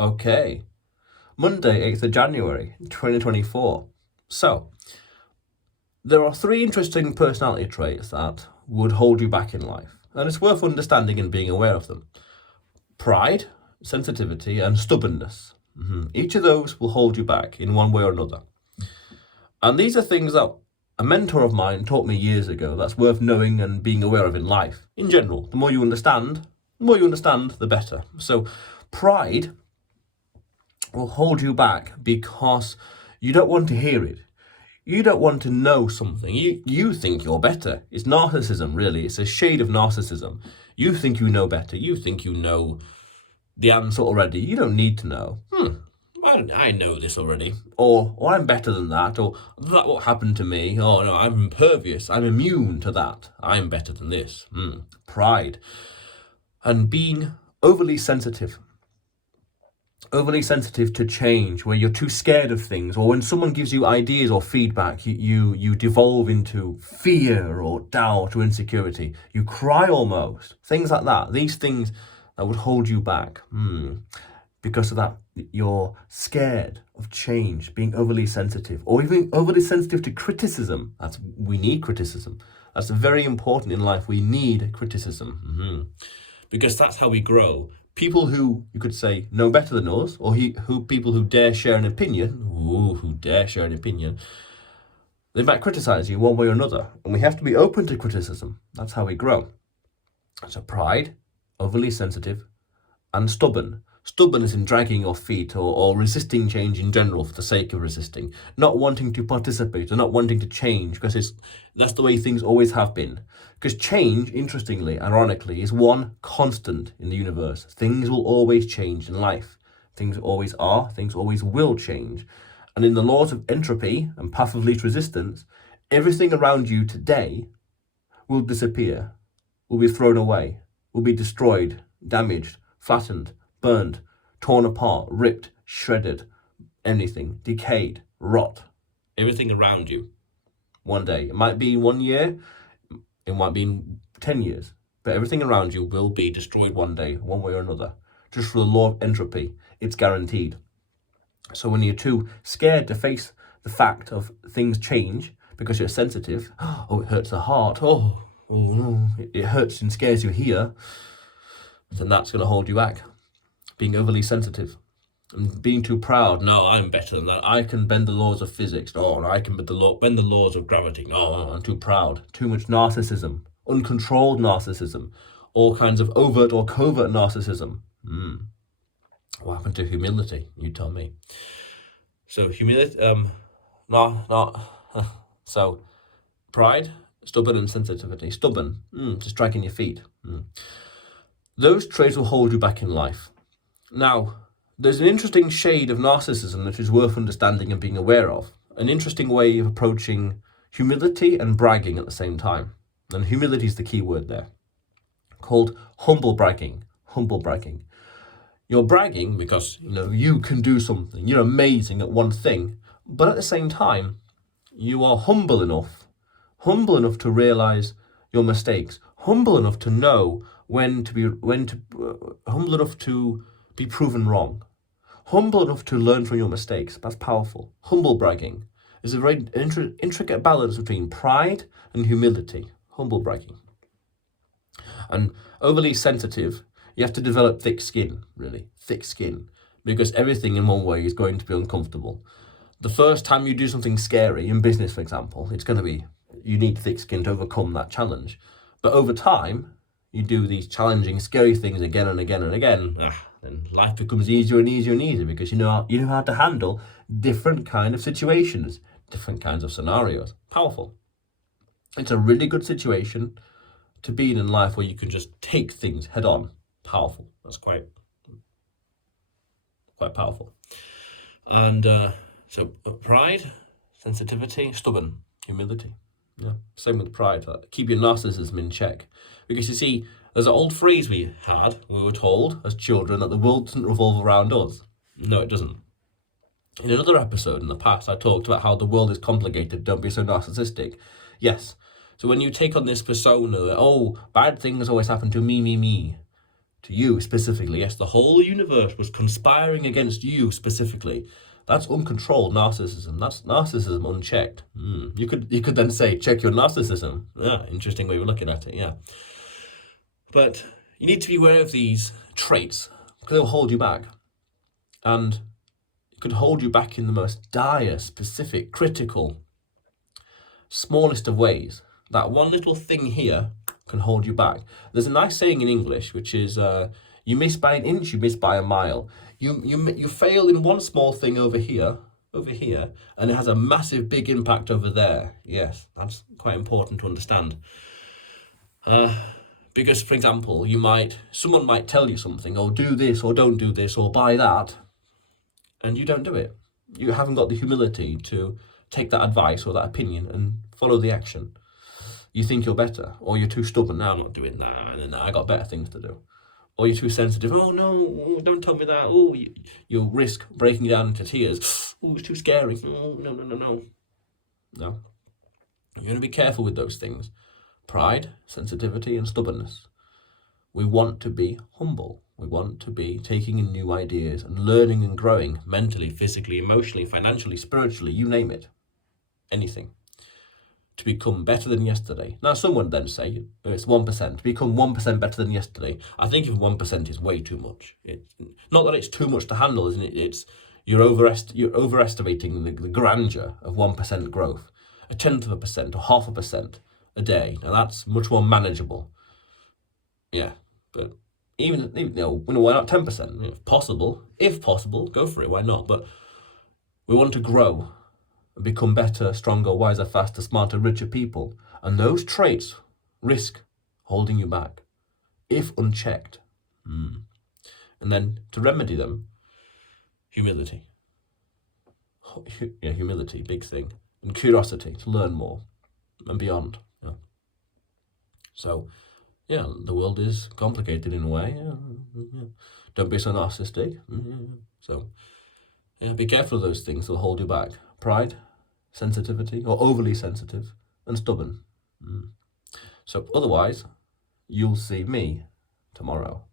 Okay. Monday, 8th of January, 2024. So, there are 3 interesting personality traits that would hold you back in life, and it's worth understanding and being aware of them. Pride, sensitivity, and stubbornness. Each of those will hold you back in one way or another. And these are things that a mentor of mine taught me years ago that's worth knowing and being aware of in life. In general, the more you understand, the better. So, pride will hold you back because you don't want to hear it. You don't want to know something. You think you're better. It's narcissism, really. It's a shade of narcissism. You think you know better. You think you know the answer already. You don't need to know. I know this already. Or I'm better than that. Or that what happened to me. Oh no, I'm impervious. I'm immune to that. I'm better than this. Pride. And being overly sensitive to change, where you're too scared of things, or when someone gives you ideas or feedback, you devolve into fear or doubt or insecurity. You cry almost. Things like that. These things that would hold you back. Because of that, you're scared of change, being overly sensitive, or even overly sensitive to criticism. We need criticism. That's very important in life. We need criticism. Because that's how we grow. People who, you could say, know better than us, or people who dare share an opinion, they might criticize you one way or another. And we have to be open to criticism. That's how we grow. So pride, overly sensitive, and stubborn. Stubborn is in dragging your feet or resisting change in general for the sake of resisting. Not wanting to participate or not wanting to change because that's the way things always have been. Because change, interestingly, ironically, is one constant in the universe. Things will always change in life. Things always are, things always will change. And in the laws of entropy and path of least resistance, everything around you today will disappear, will be thrown away, will be destroyed, damaged, flattened, burned, torn apart, ripped, shredded, anything, decayed, rot. Everything around you. One day. It might be 1 year, it might be 10 years, but everything around you will be destroyed one day, one way or another. Just for the law of entropy, it's guaranteed. So when you're too scared to face the fact of things change because you're sensitive, it hurts the heart, oh no, it hurts and scares you here, then that's going to hold you back. Being overly sensitive and being too proud. No, I'm better than that. I can bend the laws of physics. No, I can bend the laws of gravity. No, I'm too proud. Too much narcissism, uncontrolled narcissism, all kinds of overt or covert narcissism. What happened to humility? You tell me. So humility, so pride, stubborn, and sensitivity. Stubborn, just dragging your feet. Those traits will hold you back in life. Now, there's an interesting shade of narcissism that is worth understanding and being aware of. An interesting way of approaching humility and bragging at the same time. And humility is the key word there. Called humble bragging. Humble bragging. You're bragging because, you can do something. You're amazing at one thing. But at the same time, you are humble enough to realize your mistakes. Humble enough to know humble enough to be proven wrong. Humble enough to learn from your mistakes. That's powerful. Humble bragging is a very intricate balance between pride and humility. Humble bragging. And overly sensitive, you have to develop thick skin, really. Thick skin. Because everything in one way is going to be uncomfortable. The first time you do something scary, in business for example, you need thick skin to overcome that challenge. But over time, you do these challenging, scary things again and again and again, then life becomes easier and easier and easier because you know how to handle different kind of situations, different kinds of scenarios. Powerful. It's a really good situation to be in life where you can just take things head on. Powerful. That's quite powerful. And so pride, sensitivity, stubborn, humility. Yeah, same with pride. Keep your narcissism in check. Because you see, there's an old phrase we were told as children that the world doesn't revolve around us. No, it doesn't. In another episode in the past, I talked about how the world is complicated, don't be so narcissistic. Yes, so when you take on this persona that, bad things always happen to me, to you specifically. Yes, the whole universe was conspiring against you specifically. That's uncontrolled narcissism. That's narcissism unchecked. You could then say, check your narcissism. Yeah, interesting way of looking at it, yeah. But you need to be aware of these traits, because they'll hold you back. And it could hold you back in the most dire, specific, critical, smallest of ways. That one little thing here can hold you back. There's a nice saying in English, which is, you miss by an inch, you miss by a mile. You fail in one small thing over here, and it has a massive, big impact over there. Yes, that's quite important to understand. Because, for example, someone might tell you something, or do this, or don't do this, or buy that, and you don't do it. You haven't got the humility to take that advice or that opinion and follow the action. You think you're better, or you're too stubborn. No, I'm not doing that. No, I got better things to do. Or you're too sensitive. Oh no, don't tell me that. Oh, you'll risk breaking down into tears. Oh, it's too scary. No. No. You're going to be careful with those things. Pride, sensitivity, and stubbornness. We want to be humble. We want to be taking in new ideas and learning and growing mentally, physically, emotionally, financially, spiritually, you name it. Anything. To become better than yesterday. Now, some would then say it's 1%. To become 1% better than yesterday. I think if 1% is way too much. Not that it's too much to handle, isn't it? You're overestimating the grandeur of 1% growth. 1/10% or 0.5% a day. Now, that's much more manageable. Yeah, but even why not 10%? If possible, go for it. Why not? But we want to grow and become better, stronger, wiser, faster, smarter, richer people. And those traits risk holding you back if unchecked. And then to remedy them, humility. Yeah, humility, big thing. And curiosity to learn more and beyond. Yeah. So, yeah, the world is complicated in a way. Yeah. Don't be so narcissistic. So, yeah, be careful of those things that will hold you back. Pride, sensitivity, or overly sensitive, and stubborn. So otherwise, you'll see me tomorrow.